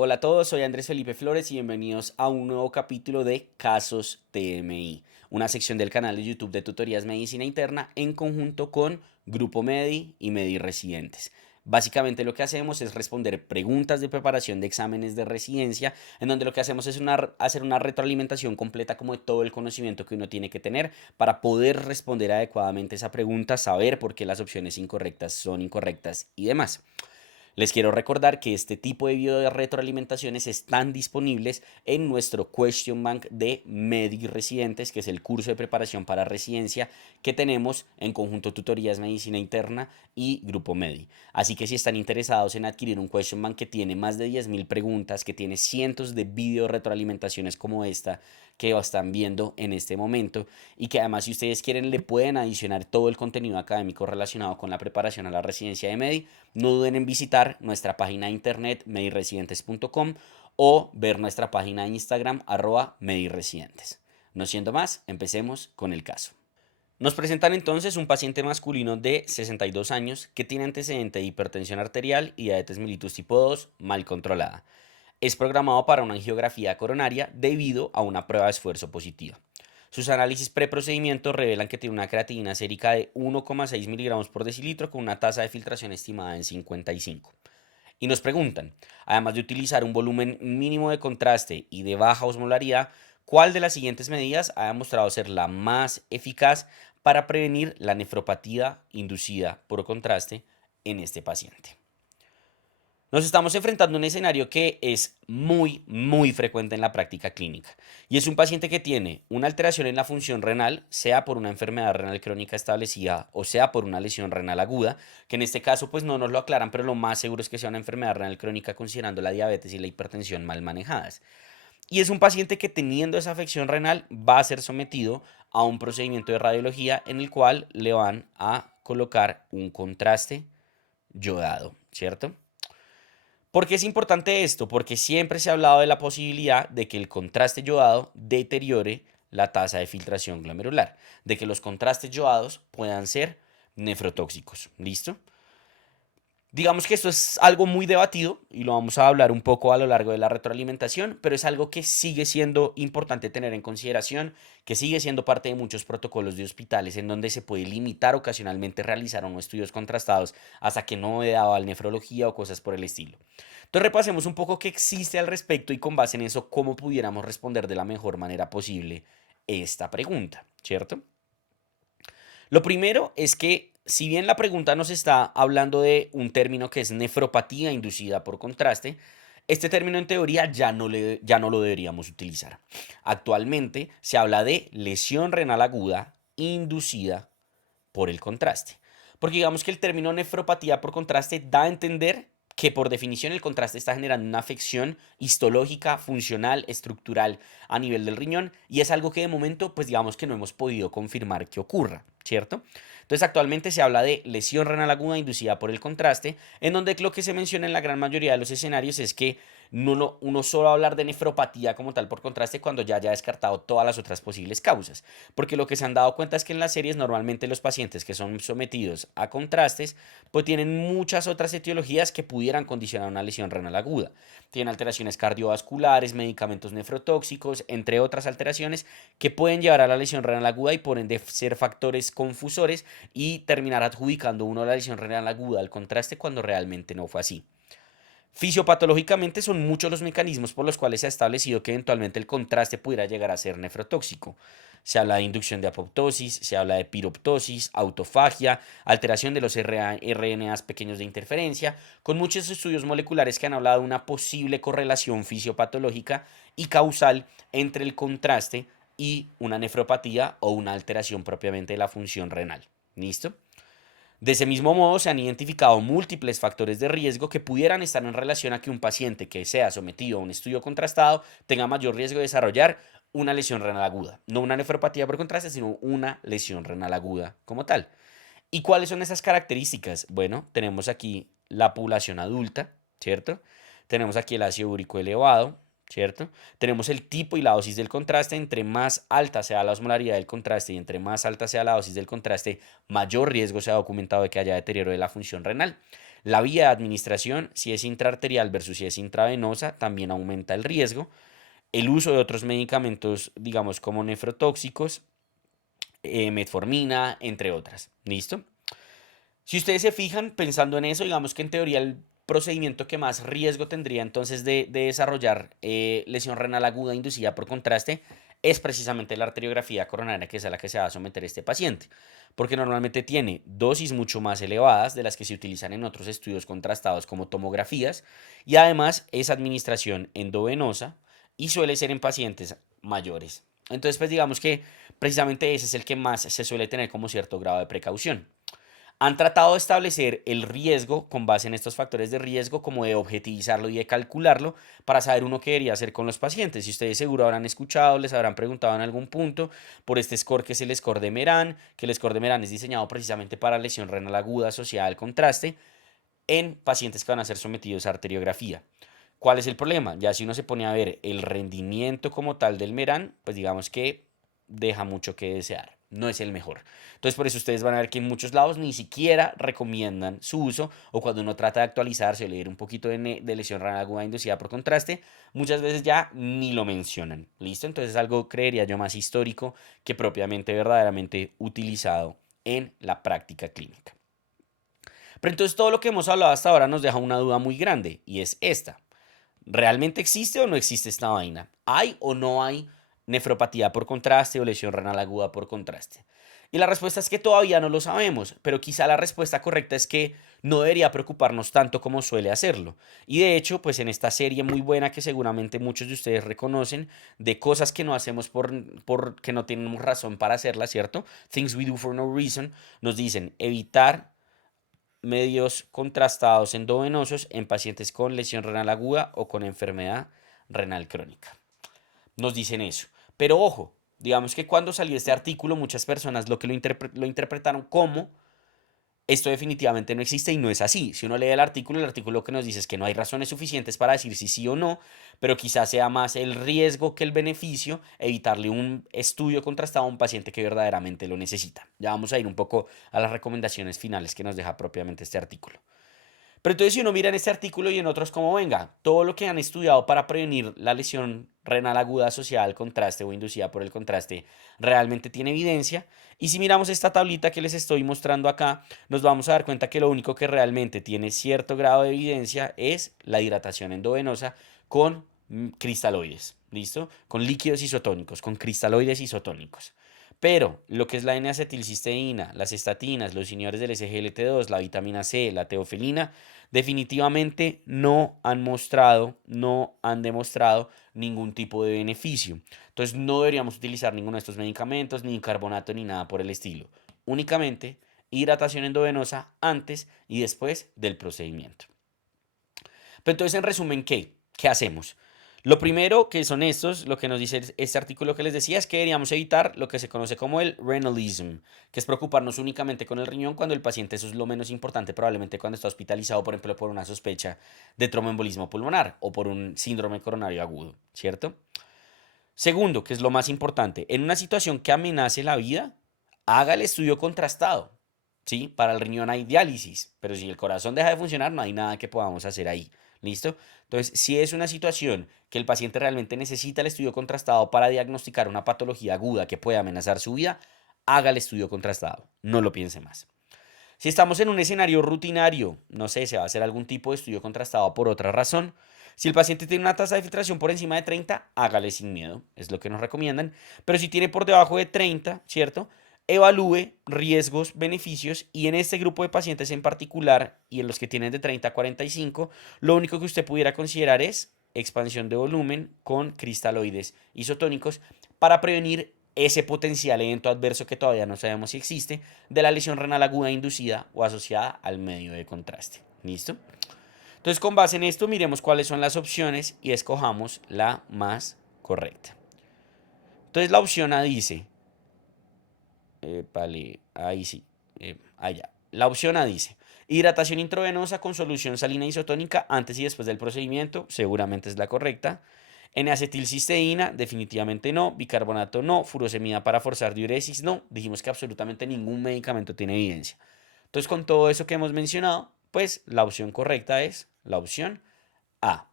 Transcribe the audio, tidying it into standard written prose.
Hola a todos, soy Andrés Felipe Flores y bienvenidos a un nuevo capítulo de Casos TMI, una sección del canal de YouTube de Tutorías Medicina Interna en conjunto con Grupo Medi y Medi Residentes. Básicamente lo que hacemos es responder preguntas de preparación de exámenes de residencia, en donde lo que hacemos es hacer una retroalimentación completa como de todo el conocimiento que uno tiene que tener para poder responder adecuadamente esa pregunta, saber por qué las opciones incorrectas son incorrectas y demás. Les quiero recordar que este tipo de video de retroalimentaciones están disponibles en nuestro Question Bank de Medi Residentes, que es el curso de preparación para residencia que tenemos en conjunto Tutorías Medicina Interna y Grupo Medi. Así que si están interesados en adquirir un Question Bank que tiene más de 10.000 preguntas, que tiene cientos de video retroalimentaciones como esta que están viendo en este momento y que además si ustedes quieren le pueden adicionar todo el contenido académico relacionado con la preparación a la residencia de Medi, no duden en visitar nuestra página de internet mediresidentes.com o ver nuestra página de Instagram @mediresidentes. No siendo más, empecemos con el caso. Nos presentan entonces un paciente masculino de 62 años que tiene antecedente de hipertensión arterial y diabetes mellitus tipo 2 mal controlada. Es programado para una angiografía coronaria debido a una prueba de esfuerzo positiva. Sus análisis preprocedimiento revelan que tiene una creatinina sérica de 1,6 miligramos por decilitro con una tasa de filtración estimada en 55. Y nos preguntan, además de utilizar un volumen mínimo de contraste y de baja osmolaridad, ¿cuál de las siguientes medidas ha demostrado ser la más eficaz para prevenir la nefropatía inducida por contraste en este paciente? Nos estamos enfrentando a un escenario que es muy frecuente en la práctica clínica y es un paciente que tiene una alteración en la función renal, sea por una enfermedad renal crónica establecida o sea por una lesión renal aguda, que en este caso pues no nos lo aclaran, pero lo más seguro es que sea una enfermedad renal crónica considerando la diabetes y la hipertensión mal manejadas. Y es un paciente que teniendo esa afección renal va a ser sometido a un procedimiento de radiología en el cual le van a colocar un contraste yodado, ¿cierto? ¿Por qué es importante esto? Porque siempre se ha hablado de la posibilidad de que el contraste yodado deteriore la tasa de filtración glomerular, de que los contrastes yodados puedan ser nefrotóxicos. ¿Listo? Digamos que esto es algo muy debatido y lo vamos a hablar un poco a lo largo de la retroalimentación, pero es algo que sigue siendo importante tener en consideración, que sigue siendo parte de muchos protocolos de hospitales en donde se puede limitar ocasionalmente realizar unos estudios contrastados hasta que no he dado al nefrología o cosas por el estilo. Entonces repasemos un poco qué existe al respecto y con base en eso cómo pudiéramos responder de la mejor manera posible esta pregunta, ¿cierto? Lo primero es que, si bien la pregunta nos está hablando de un término que es nefropatía inducida por contraste, este término en teoría ya no lo deberíamos utilizar. Actualmente se habla de lesión renal aguda inducida por el contraste. Porque digamos que el término nefropatía por contraste da a entender que por definición el contraste está generando una afección histológica, funcional, estructural a nivel del riñón y es algo que de momento pues digamos que no hemos podido confirmar que ocurra, ¿cierto? Entonces actualmente se habla de lesión renal aguda inducida por el contraste, en donde lo que se menciona en la gran mayoría de los escenarios es que uno solo va a hablar de nefropatía como tal por contraste cuando ya haya descartado todas las otras posibles causas. Porque lo que se han dado cuenta es que en las series normalmente los pacientes que son sometidos a contrastes pues tienen muchas otras etiologías que pudieran condicionar una lesión renal aguda. Tienen alteraciones cardiovasculares, medicamentos nefrotóxicos, entre otras alteraciones que pueden llevar a la lesión renal aguda y por ende ser factores confusores y terminar adjudicando uno la lesión renal aguda al contraste cuando realmente no fue así. Fisiopatológicamente son muchos los mecanismos por los cuales se ha establecido que eventualmente el contraste pudiera llegar a ser nefrotóxico. Se habla de inducción de apoptosis, se habla de piroptosis, autofagia, alteración de los RNAs pequeños de interferencia, con muchos estudios moleculares que han hablado de una posible correlación fisiopatológica y causal entre el contraste y una nefropatía o una alteración propiamente de la función renal. ¿Listo? De ese mismo modo, se han identificado múltiples factores de riesgo que pudieran estar en relación a que un paciente que sea sometido a un estudio contrastado tenga mayor riesgo de desarrollar una lesión renal aguda. No una nefropatía por contraste, sino una lesión renal aguda como tal. ¿Y cuáles son esas características? Bueno, tenemos aquí la población adulta, ¿cierto? Tenemos aquí el ácido úrico elevado, ¿cierto? Tenemos el tipo y la dosis del contraste. Entre más alta sea la osmolaridad del contraste y entre más alta sea la dosis del contraste, mayor riesgo se ha documentado de que haya deterioro de la función renal. La vía de administración, si es intraarterial versus si es intravenosa, también aumenta el riesgo. El uso de otros medicamentos, digamos, como nefrotóxicos, metformina, entre otras. ¿Listo? Si ustedes se fijan pensando en eso, digamos que en teoría el procedimiento que más riesgo tendría entonces de desarrollar lesión renal aguda inducida por contraste es precisamente la arteriografía coronaria, que es a la que se va a someter este paciente, porque normalmente tiene dosis mucho más elevadas de las que se utilizan en otros estudios contrastados como tomografías, y además es administración endovenosa y suele ser en pacientes mayores. Entonces, pues digamos que precisamente ese es el que más se suele tener como cierto grado de precaución. Han tratado de establecer el riesgo con base en estos factores de riesgo, como de objetivizarlo y de calcularlo para saber uno qué debería hacer con los pacientes. Si ustedes seguro habrán escuchado, les habrán preguntado en algún punto por este score que es el score de Meran, que el score de Meran es diseñado precisamente para lesión renal aguda asociada al contraste en pacientes que van a ser sometidos a arteriografía. ¿Cuál es el problema? Ya si uno se pone a ver el rendimiento como tal del Meran, pues digamos que deja mucho que desear. No es el mejor. Entonces, por eso ustedes van a ver que en muchos lados ni siquiera recomiendan su uso, o cuando uno trata de actualizarse o leer un poquito de lesión renal aguda inducida por contraste, muchas veces ya ni lo mencionan. ¿Listo? Entonces, es algo, creería yo, más histórico que propiamente verdaderamente utilizado en la práctica clínica. Pero entonces todo lo que hemos hablado hasta ahora nos deja una duda muy grande, y es esta. ¿Realmente existe o no existe esta vaina? ¿Hay o no hay nefropatía por contraste o lesión renal aguda por contraste? Y la respuesta es que todavía no lo sabemos, pero quizá la respuesta correcta es que no debería preocuparnos tanto como suele hacerlo. Y de hecho, pues en esta serie muy buena que seguramente muchos de ustedes reconocen, de cosas que no hacemos porque no tenemos razón para hacerlas, ¿cierto? Things we do for no reason, nos dicen evitar medios contrastados endovenosos en pacientes con lesión renal aguda o con enfermedad renal crónica. Nos dicen eso. Pero ojo, digamos que cuando salió este artículo, muchas personas lo interpretaron como esto definitivamente no existe, y no es así. Si uno lee el artículo lo que nos dice es que no hay razones suficientes para decir si sí o no, pero quizás sea más el riesgo que el beneficio evitarle un estudio contrastado a un paciente que verdaderamente lo necesita. Ya vamos a ir un poco a las recomendaciones finales que nos deja propiamente este artículo. Pero entonces si uno mira en este artículo y en otros como venga, todo lo que han estudiado para prevenir la lesión renal aguda asociada al contraste o inducida por el contraste realmente tiene evidencia. Y si miramos esta tablita que les estoy mostrando acá, nos vamos a dar cuenta que lo único que realmente tiene cierto grado de evidencia es la hidratación endovenosa con cristaloides, ¿listo? Con líquidos isotónicos, con cristaloides isotónicos. Pero lo que es la N-acetilcisteína, las estatinas, los inhibidores del SGLT2, la vitamina C, la teofilina, definitivamente no han demostrado ningún tipo de beneficio. Entonces no deberíamos utilizar ninguno de estos medicamentos, ni carbonato, ni nada por el estilo. Únicamente hidratación endovenosa antes y después del procedimiento. Pero entonces, en resumen, ¿qué? ¿Qué hacemos? Lo primero, que son estos, lo que nos dice este artículo que les decía, es que deberíamos evitar lo que se conoce como el renalism, que es preocuparnos únicamente con el riñón cuando el paciente, eso es lo menos importante, probablemente cuando está hospitalizado, por ejemplo, por una sospecha de tromboembolismo pulmonar o por un síndrome coronario agudo, ¿cierto? Segundo, que es lo más importante, en una situación que amenace la vida, haga el estudio contrastado, ¿sí? Para el riñón hay diálisis, pero si el corazón deja de funcionar, no hay nada que podamos hacer ahí. ¿Listo? Entonces, si es una situación que el paciente realmente necesita el estudio contrastado para diagnosticar una patología aguda que puede amenazar su vida, haga el estudio contrastado. No lo piense más. Si estamos en un escenario rutinario, no sé, se va a hacer algún tipo de estudio contrastado por otra razón. Si el paciente tiene una tasa de filtración por encima de 30, hágale sin miedo, es lo que nos recomiendan. Pero si tiene por debajo de 30, ¿cierto? Evalúe riesgos, beneficios, y en este grupo de pacientes en particular y en los que tienen de 30 a 45, lo único que usted pudiera considerar es expansión de volumen con cristaloides isotónicos para prevenir ese potencial evento adverso que todavía no sabemos si existe de la lesión renal aguda inducida o asociada al medio de contraste. ¿Listo? Entonces, con base en esto, miremos cuáles son las opciones y escojamos la más correcta. Entonces, la opción A dice, vale, ahí sí, allá. La opción A dice, hidratación intravenosa con solución salina isotónica antes y después del procedimiento, seguramente es la correcta. N-acetilcisteína, definitivamente no. Bicarbonato no. Furosemida para forzar diuresis no. Dijimos que absolutamente ningún medicamento tiene evidencia. Entonces, con todo eso que hemos mencionado, Pues la opción correcta es la opción A.